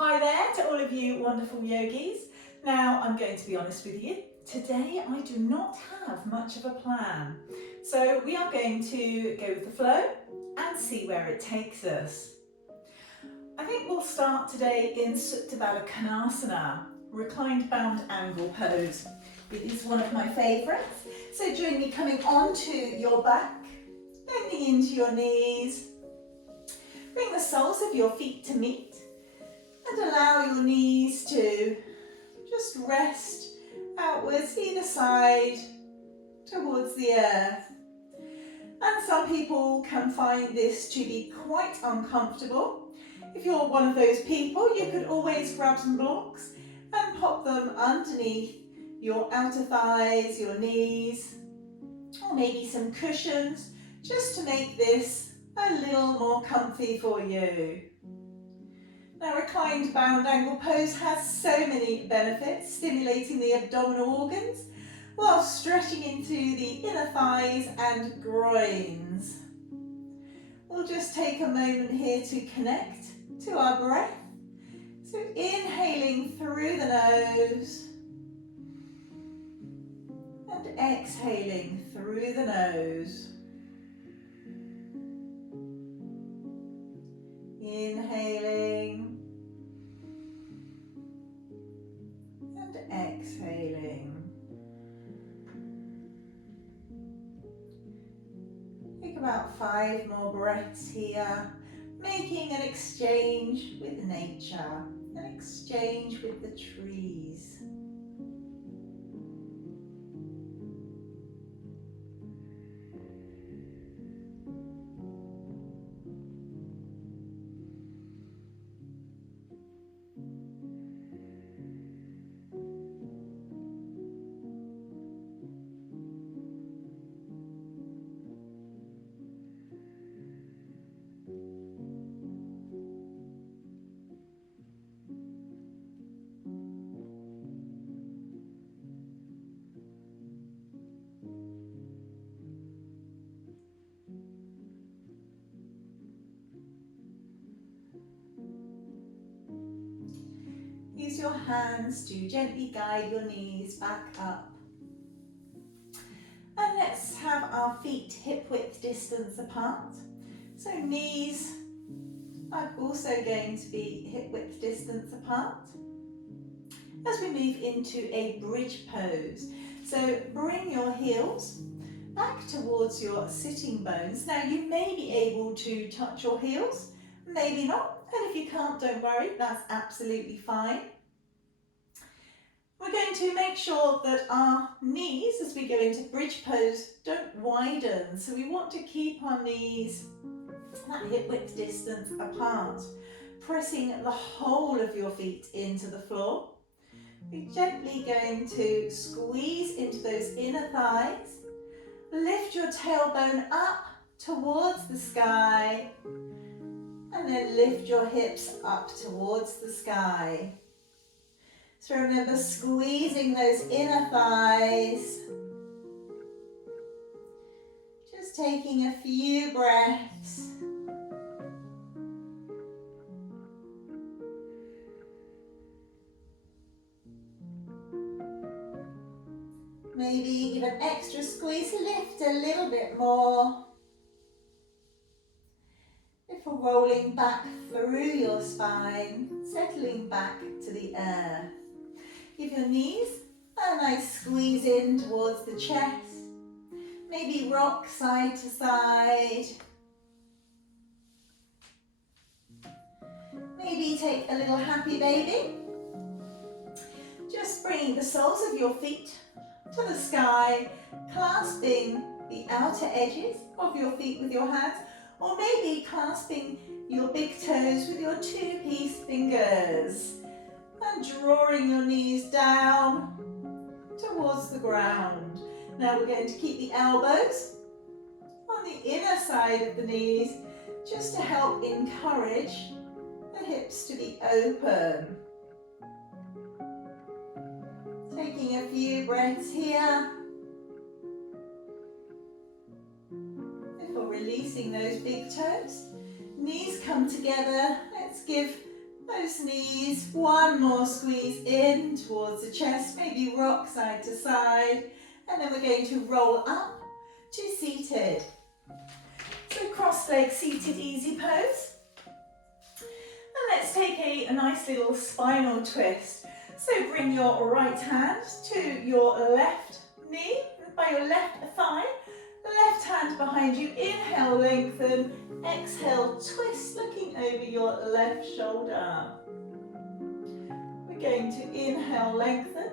Hi there to all of you wonderful yogis. Now I'm going to be honest with you. Today I do not have much of a plan. So we are going to go with the flow and see where it takes us. I think we'll start today in Supta Baddha Konasana, reclined bound angle pose. It is one of my favourites. So join me coming onto your back, bending into your knees. Bring the soles of your feet to meet. And allow your knees to just rest outwards either side towards the earth. And some people can find this to be quite uncomfortable. If you're one of those people, you could always grab some blocks and pop them underneath your outer thighs, your knees, or maybe some cushions, just to make this a little more comfy for you. Now, reclined bound angle pose has so many benefits, stimulating the abdominal organs while stretching into the inner thighs and groins. We'll just take a moment here to connect to our breath. So inhaling through the nose and exhaling through the nose. Inhaling and exhaling. Take about 5 more breaths here, making an exchange with nature, an exchange with the trees. Use your hands to gently guide your knees back up. And let's have our feet hip width distance apart. So knees are also going to be hip width distance apart. As we move into a bridge pose. So bring your heels back towards your sitting bones. Now you may be able to touch your heels, maybe not. And if you can't, don't worry, that's absolutely fine. We're going to make sure that our knees, as we go into bridge pose, don't widen. So we want to keep our knees that hip width distance apart, pressing the whole of your feet into the floor. We're gently going to squeeze into those inner thighs. Lift your tailbone up towards the sky, and then lift your hips up towards the sky. So remember squeezing those inner thighs. Just taking a few breaths. Maybe give an extra squeeze, lift a little bit more. Before rolling back through your spine, settling back to the earth. Give your knees a nice squeeze in towards the chest. Maybe rock side to side. Maybe take a little happy baby. Just bringing the soles of your feet to the sky, clasping the outer edges of your feet with your hands, or maybe clasping your big toes with your 2-piece fingers. And drawing your knees down towards the ground. Now we're going to keep the elbows on the inner side of the knees, just to help encourage the hips to be open. Taking a few breaths here. Before releasing those big toes, knees come together. Let's give those knees. One more squeeze in towards the chest, maybe rock side to side. And then we're going to roll up to seated. So cross leg seated easy pose. And let's take a nice little spinal twist. So bring your right hand to your left knee, by your left thigh, left hand behind you. Inhale, lengthen. Exhale, twist, looking over your left shoulder. We're going to inhale, lengthen.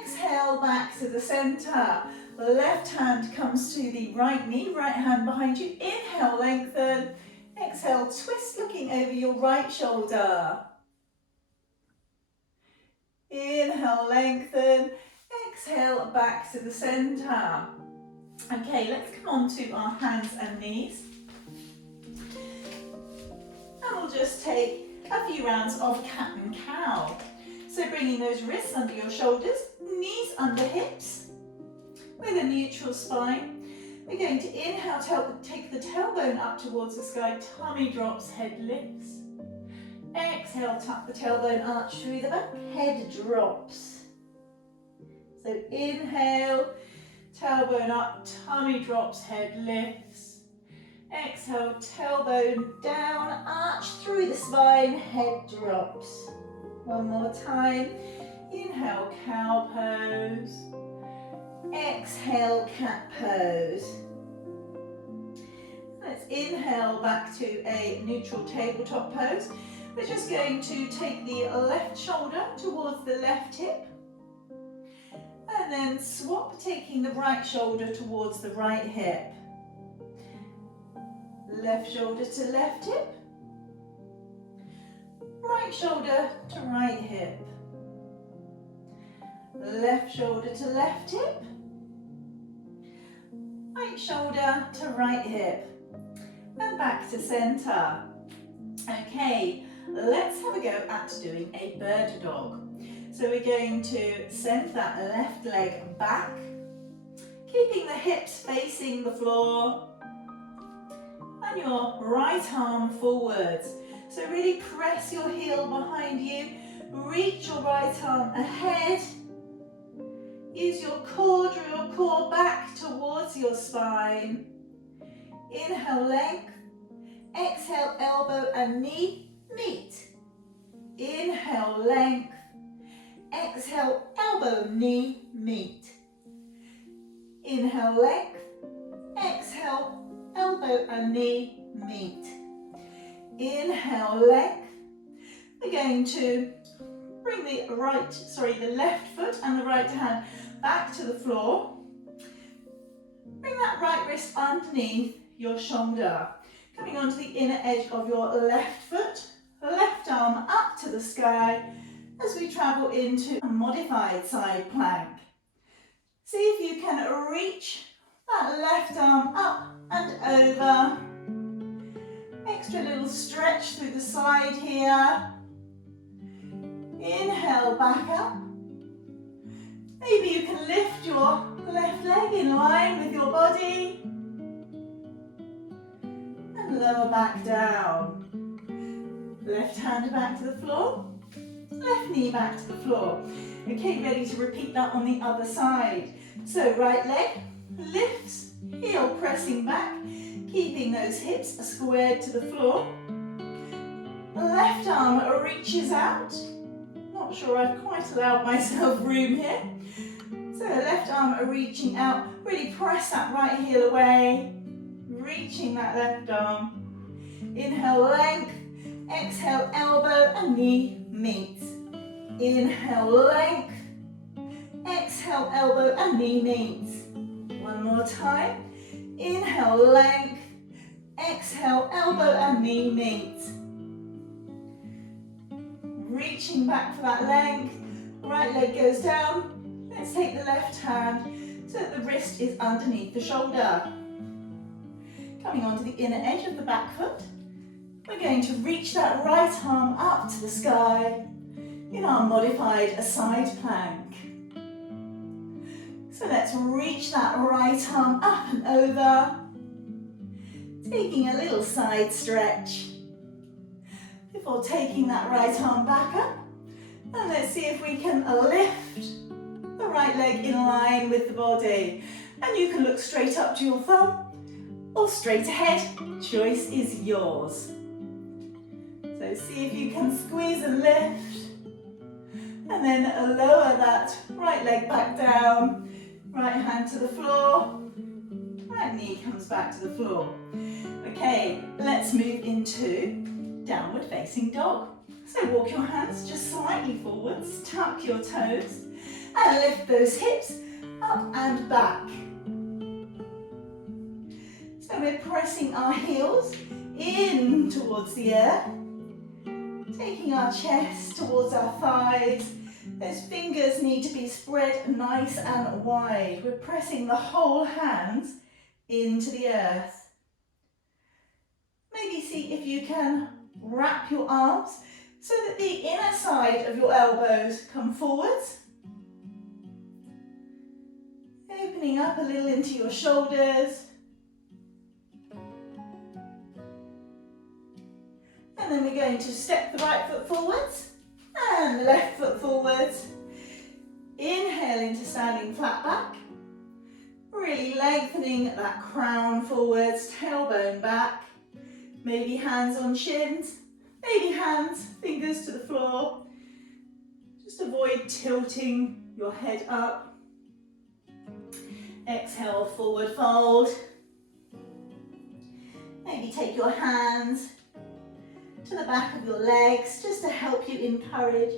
Exhale, back to the center. Left hand comes to the right knee, right hand behind you. Inhale, lengthen. Exhale, twist, looking over your right shoulder. Inhale, lengthen. Exhale, back to the center. Okay, let's come on to our hands and knees. And we'll just take a few rounds of cat and cow. So bringing those wrists under your shoulders, knees under hips, with a neutral spine. We're going to inhale, take the tailbone up towards the sky, tummy drops, head lifts. Exhale, tuck the tailbone arch through the back, head drops. So inhale, tailbone up, tummy drops, head lifts. Exhale, tailbone down, arch through the spine, head drops. One more time. Inhale, cow pose. Exhale, cat pose. Let's inhale back to a neutral tabletop pose. We're just going to take the left shoulder towards the left hip. And then swap, taking the right shoulder towards the right hip. Left shoulder to left hip. Right shoulder to right hip. Left shoulder to left hip. Right shoulder to right hip. And back to center. Okay, let's have a go at doing a bird dog. So we're going to send that left leg back, keeping the hips facing the floor, and your right arm forwards. So really press your heel behind you, reach your right arm ahead, use your core, draw your core back towards your spine. Inhale, length. Exhale, elbow and knee meet. Inhale, length. Exhale, elbow, knee meet. Inhale, length. Exhale, elbow and knee meet. Inhale, length. We're going to bring the left foot and the right hand back to the floor. Bring that right wrist underneath your shoulder. Coming onto the inner edge of your left foot, left arm up to the sky as we travel into a modified side plank. See if you can reach that left arm up and over. Extra little stretch through the side here. Inhale, back up. Maybe you can lift your left leg in line with your body. And lower back down. Left hand back to the floor. Left knee back to the floor. Okay, ready to repeat that on the other side. So right leg lifts, heel pressing back, keeping those hips squared to the floor. Left arm reaches out. Not sure I've quite allowed myself room here. So left arm reaching out, really press that right heel away, reaching that left arm. Inhale, length. Exhale, elbow and knee meets. Inhale, length. Exhale, elbow and knee meets. One more time. Inhale, length. Exhale, elbow and knee meets. Reaching back for that length. Right leg goes down. Let's take the left hand so that the wrist is underneath the shoulder. Coming onto the inner edge of the back foot. We're going to reach that right arm up to the sky in our modified side plank. So let's reach that right arm up and over, taking a little side stretch before taking that right arm back up. And let's see if we can lift the right leg in line with the body. And you can look straight up to your thumb or straight ahead. Choice is yours. So see if you can squeeze and lift. And then lower that right leg back down. Right hand to the floor. Right knee comes back to the floor. Okay, let's move into downward facing dog. So walk your hands just slightly forwards, tuck your toes, and lift those hips up and back. So we're pressing our heels in towards the earth, taking our chest towards our thighs. Those fingers need to be spread nice and wide. We're pressing the whole hands into the earth. Maybe see if you can wrap your arms so that the inner side of your elbows come forwards. Opening up a little into your shoulders. And then we're going to step the right foot forwards and the left foot forwards. Inhale into standing flat back. Really lengthening that crown forwards, tailbone back. Maybe hands on shins, maybe hands, fingers to the floor. Just avoid tilting your head up. Exhale, forward fold. Maybe take your hands to the back of your legs just to help you encourage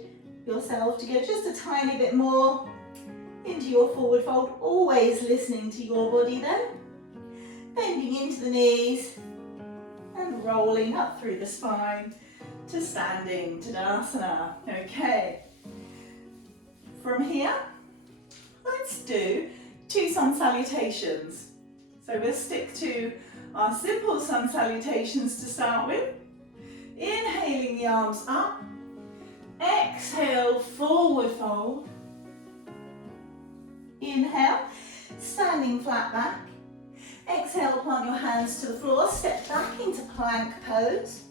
yourself to go just a tiny bit more into your forward fold. Always listening to your body then. Bending into the knees and rolling up through the spine to standing Tadasana. Okay. From here, let's do 2 sun salutations. So we'll stick to our simple sun salutations to start with. Inhaling the arms up. Exhale, forward fold. Inhale, standing flat back. Exhale, plant your hands to the floor, step back into plank pose.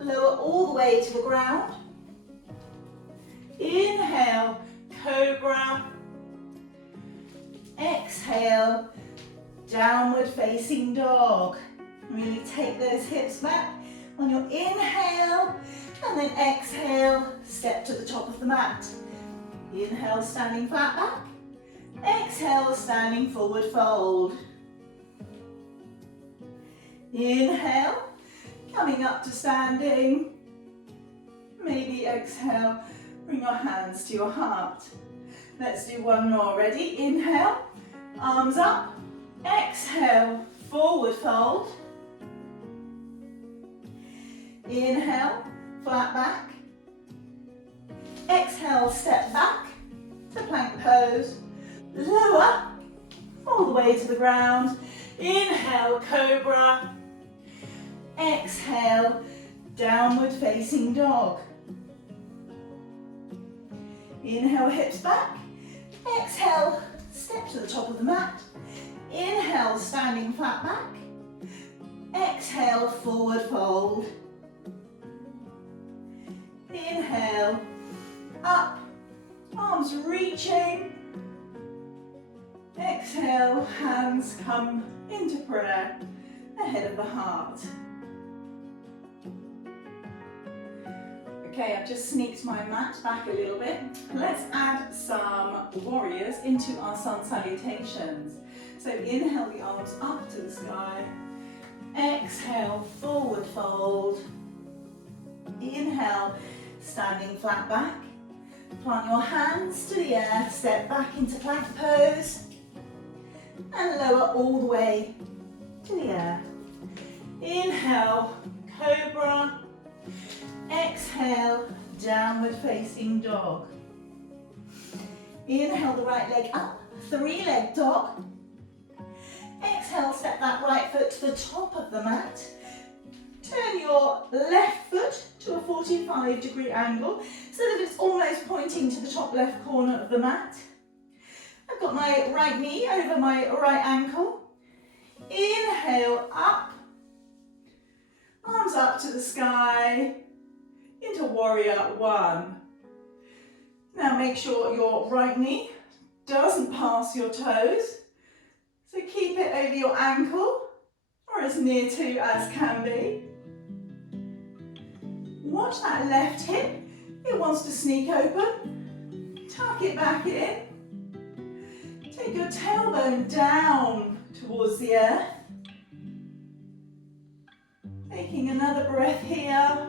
Lower all the way to the ground. Inhale, cobra. Exhale, downward facing dog. Really take those hips back on your inhale, and then exhale, step to the top of the mat. Inhale, standing flat back. Exhale, standing forward fold. Inhale, coming up to standing. Maybe exhale, bring your hands to your heart. Let's do one more. Ready? Inhale, arms up. Exhale, forward fold. Inhale, flat back. Exhale, step back to plank pose. Lower, all the way to the ground. Inhale, cobra. Exhale, downward facing dog. Inhale, hips back. Exhale, step to the top of the mat. Inhale, standing flat back. Exhale, forward fold. Inhale, up, arms reaching. Exhale, hands come into prayer, ahead of the heart. Okay, I've just sneaked my mat back a little bit. Let's add some warriors into our sun salutations. So inhale the arms up to the sky. Exhale, forward fold. Inhale, standing flat back. Plant your hands to the earth, step back into plank pose. And lower all the way to the earth. Inhale, cobra. Exhale, downward facing dog. Inhale the right leg up, 3-leg dog. Exhale, step that right foot to the top of the mat. Turn your left foot to a 45-degree angle so that it's almost pointing to the top left corner of the mat. I've got my right knee over my right ankle. Inhale, up. Arms up to the sky. into warrior one. Now make sure your right knee doesn't pass your toes, so keep it over your ankle or as near to as can be. Watch that left hip, it wants to sneak open. Tuck it back in. Take your tailbone down towards the earth. Taking another breath here.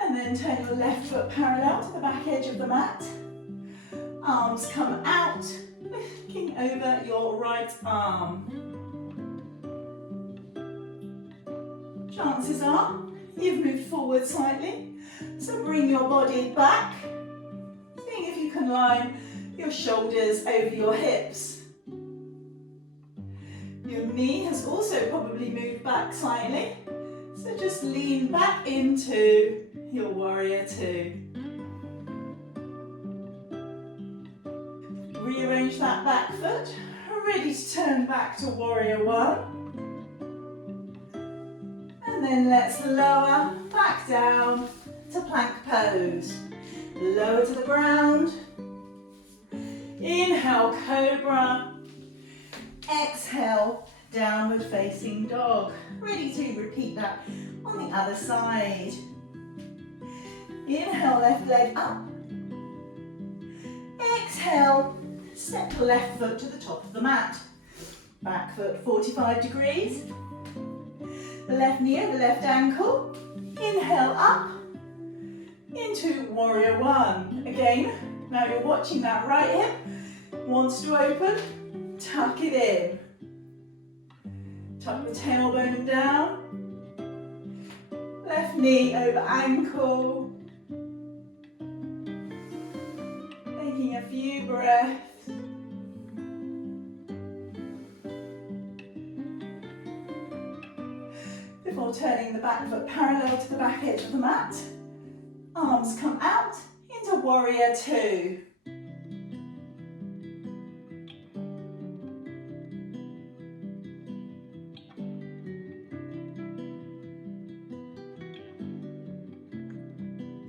And then turn your left foot parallel to the back edge of the mat. Arms come out, looking over your right arm. Chances are you've moved forward slightly, so bring your body back, seeing if you can line your shoulders over your hips. Your knee has also probably moved back slightly, so just lean back into your warrior two. Rearrange that back foot, ready to turn back to warrior one. And then let's lower back down to plank pose. Lower to the ground. Inhale, cobra. Exhale, downward facing dog. Ready to repeat that on the other side. Inhale, left leg up. Exhale, step the left foot to the top of the mat. Back foot 45 degrees. The left knee over left ankle. Inhale up into warrior one. Again, now you're watching that right hip. Wants to open, tuck it in. Tuck the tailbone down. Left knee over ankle. Taking a few breaths. Before turning the back foot parallel to the back edge of the mat. Arms come out into warrior two.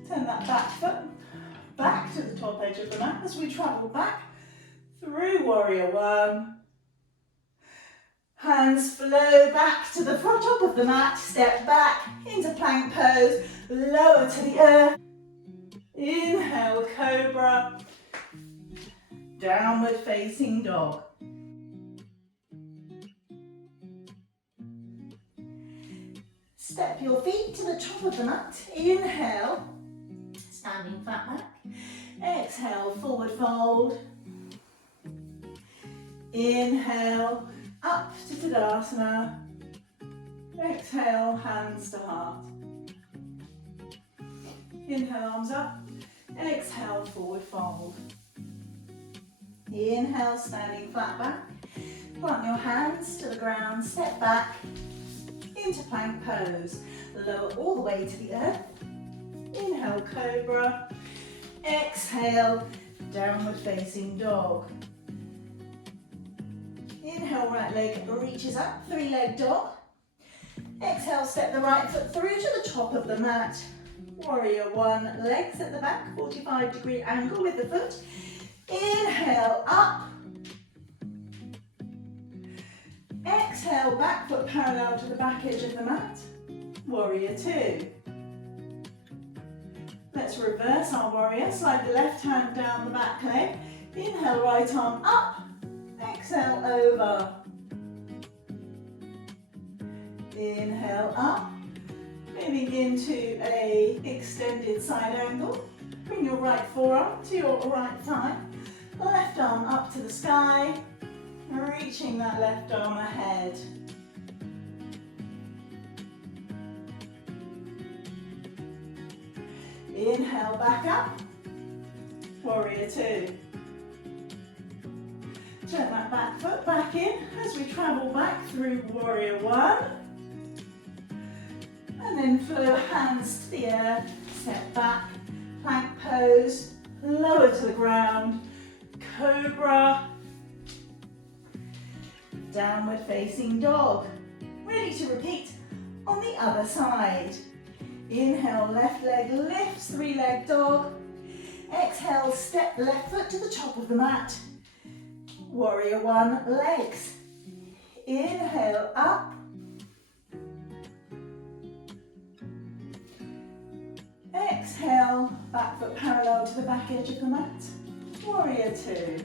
Turn that back foot back to the top edge of the mat as we travel back through warrior one. Hands flow back to the top of the mat, step back into plank pose, lower to the earth. Inhale, cobra, downward facing dog. Step your feet to the top of the mat. Inhale, standing flat back. Exhale, forward fold. Inhale, up to Tadasana. Exhale, hands to heart. Inhale, arms up. Exhale, forward fold. Inhale, standing flat back. Plant your hands to the ground, step back into plank pose. Lower all the way to the earth. Inhale, cobra. Exhale, downward facing dog. Inhale, right leg reaches up, three-leg dog. Exhale, step the right foot through to the top of the mat. Warrior one, legs at the back, 45-degree angle with the foot. Inhale, up. Exhale, back foot parallel to the back edge of the mat. Warrior two. Let's reverse our warrior. Slide the left hand down the back leg. Inhale, right arm up. Exhale, over. Inhale, up. Moving into a extended side angle. Bring your right forearm to your right thigh. Left arm up to the sky. Reaching that left arm ahead. Inhale, back up. Warrior two. Turn that back foot back in as we travel back through warrior one. And then flow hands to the earth, step back, plank pose, lower to the ground, cobra, downward facing dog. Ready to repeat on the other side. Inhale, left leg lifts, three-leg dog. Exhale, step left foot to the top of the mat. Warrior one, legs. Inhale, up. Exhale, back foot parallel to the back edge of the mat. Warrior two.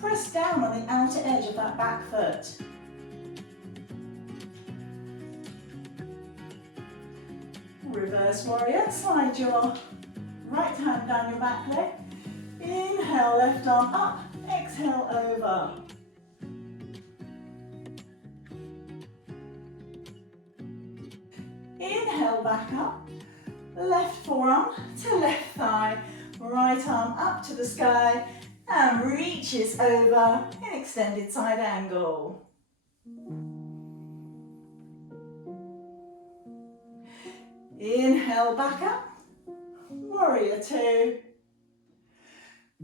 Press down on the outer edge of that back foot. Reverse warrior, slide your right hand down your back leg. Inhale, left arm up, exhale over. Inhale, back up, left forearm to left thigh, right arm up to the sky and reaches over in extended side angle. Inhale, back up, warrior two.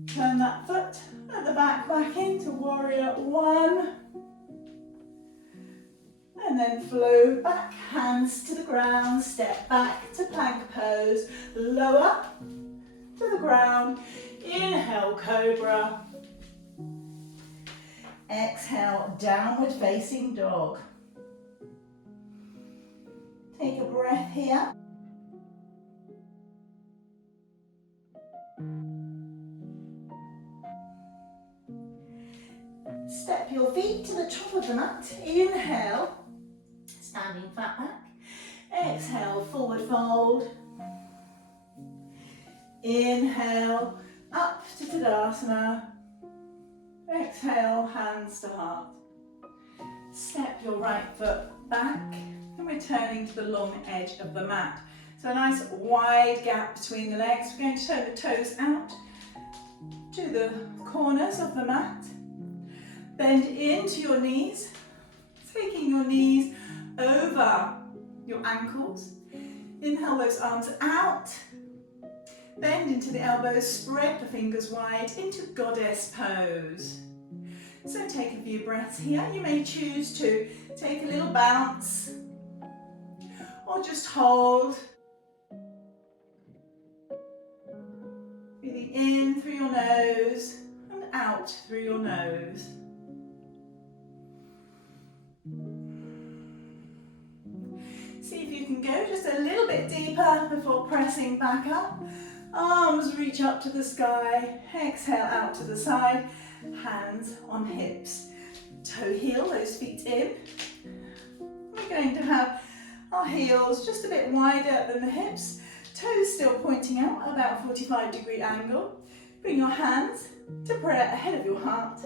Turn that foot at the back into warrior one. And then flow back, hands to the ground, step back to plank pose, lower to the ground, inhale, cobra. Exhale, downward facing dog. Take a breath here. Step your feet to the top of the mat. Inhale, standing flat back. Exhale, forward fold. Inhale, up to Tadasana. Exhale, hands to heart. Step your right foot back and returning to the long edge of the mat. So a nice wide gap between the legs. We're going to turn the toes out to the corners of the mat. Bend into your knees, taking your knees over your ankles. Inhale those arms out. Bend into the elbows, spread the fingers wide into goddess pose. So take a few breaths here. You may choose to take a little bounce or just hold. Breathing in through your nose and out through your nose. See if you can go just a little bit deeper before pressing back up. Arms reach up to the sky. Exhale out to the side. Hands on hips. Toe heel those feet in. We're going to have our heels just a bit wider than the hips. Toes still pointing out, about a 45-degree angle. Bring your hands to prayer ahead of your heart.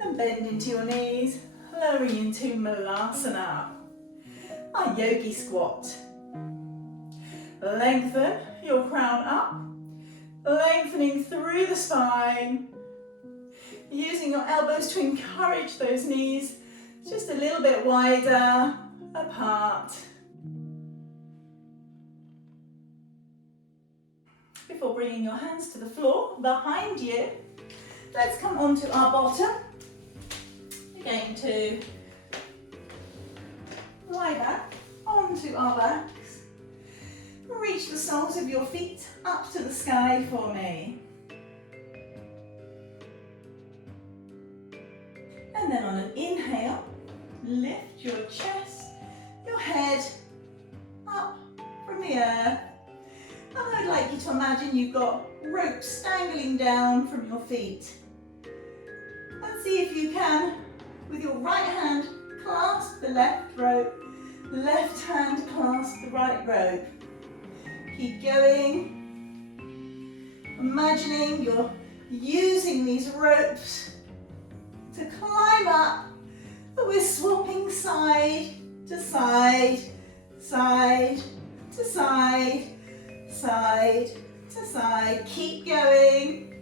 And bend into your knees, lowering into Malasana. Our yogi squat. Lengthen your crown up, lengthening through the spine, using your elbows to encourage those knees just a little bit wider apart. Before bringing your hands to the floor behind you, let's come onto our bottom. We're going to lie back onto our backs. Reach the soles of your feet up to the sky for me. And then on an inhale, lift your chest, your head up from the earth. And I'd like you to imagine you've got ropes dangling down from your feet. And see if you can, with your right hand, clasp the left rope, left hand clasp the right rope. Keep going. Imagining you're using these ropes to climb up, but we're swapping side to side, side to side, side to side. Keep going.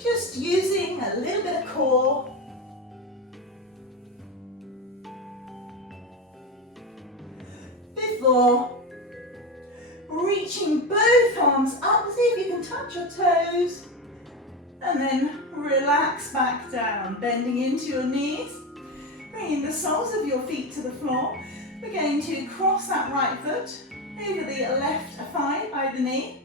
Just using a little bit of core. Before reaching both arms up, see if you can touch your toes, and then relax back down, bending into your knees, Bringing the soles of your feet to the floor, we're going to cross that right foot over the left thigh by the knee.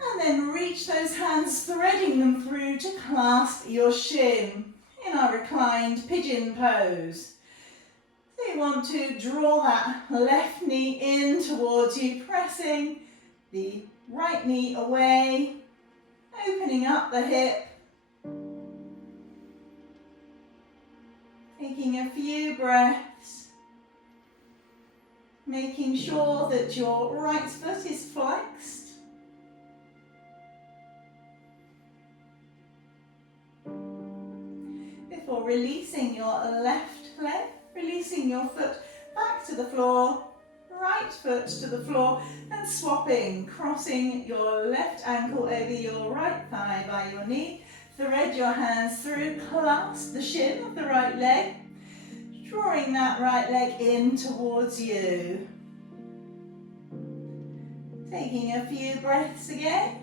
And then reach those hands, threading them through to clasp your shin in our reclined pigeon pose. So you want to draw that left knee in towards you, pressing the right knee away, opening up the hip. Taking a few breaths, making sure that your right foot is flexed. Before releasing your left leg, releasing your foot back to the floor, right foot to the floor, and swapping, crossing your left ankle over your right thigh by your knee. Thread your hands through, clasp the shin of the right leg, drawing that right leg in towards you. Taking a few breaths again.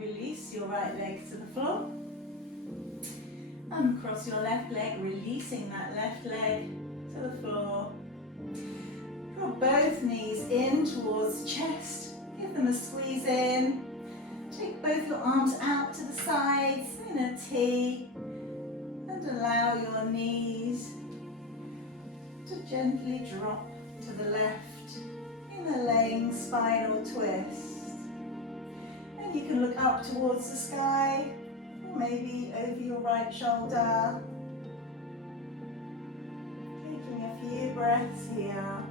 Release your right leg to the floor. Uncross your left leg, releasing that left leg to the floor. Draw both knees in towards the chest. Give them a squeeze in. Take both your arms out to the sides in a T. And allow your knees to gently drop to the left in a laying spinal twist. And you can look up towards the sky, or maybe over your right shoulder. Taking a few breaths here.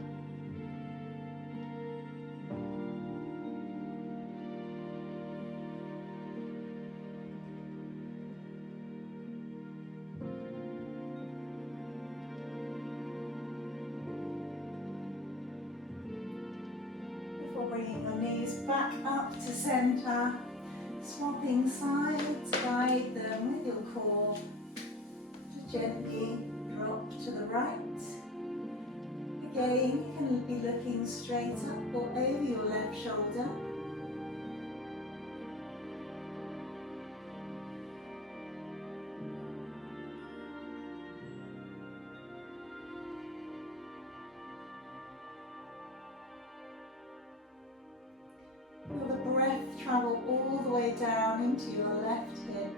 Before bringing your knees back up to center, swapping sides, guide them with your core to gently drop to the right. Again, you can be looking straight up or over your left shoulder. Feel the breath travel all the way down into your left hip.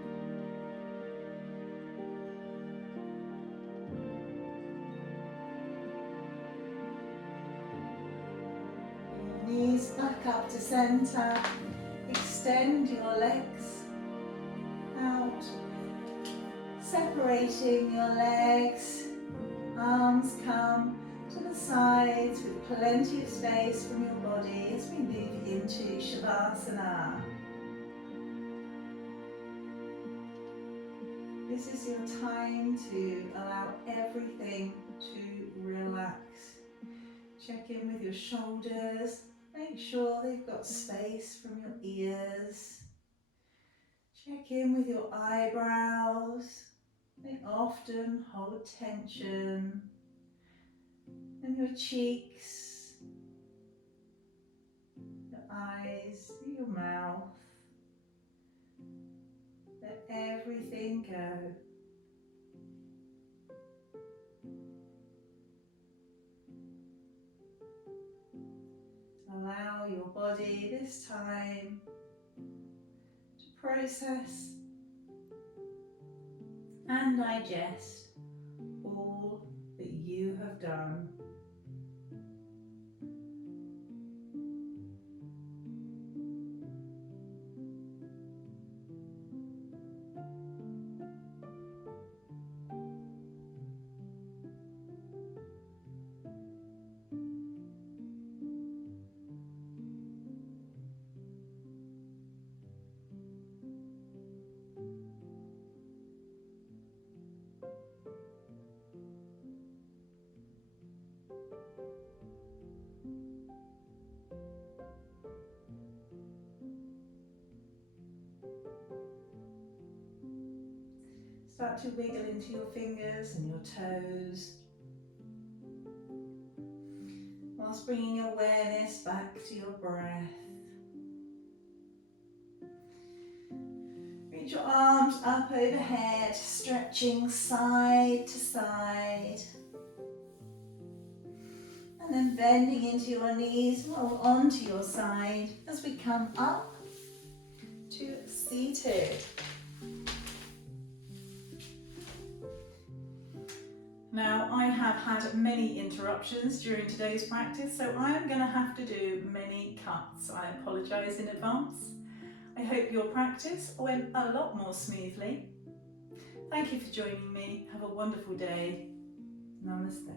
Knees back up to center. Extend your legs out, separating your legs. Arms come to the sides with plenty of space from your body as we move into Shavasana. This is your time to allow everything to relax. Check in with your shoulders. Make sure they've got space from your ears. Check in with your eyebrows. They often hold tension. And your cheeks, your eyes, your mouth. Let everything go. Allow your body this time to process and digest all that you have done. Start to wiggle into your fingers and your toes, whilst bringing your awareness back to your breath. Reach your arms up overhead, stretching side to side. And then bending into your knees, roll onto your side as we come up to seated. Now, I have had many interruptions during today's practice, so I am going to have to do many cuts. I apologise in advance. I hope your practice went a lot more smoothly. Thank you for joining me. Have a wonderful day. Namaste.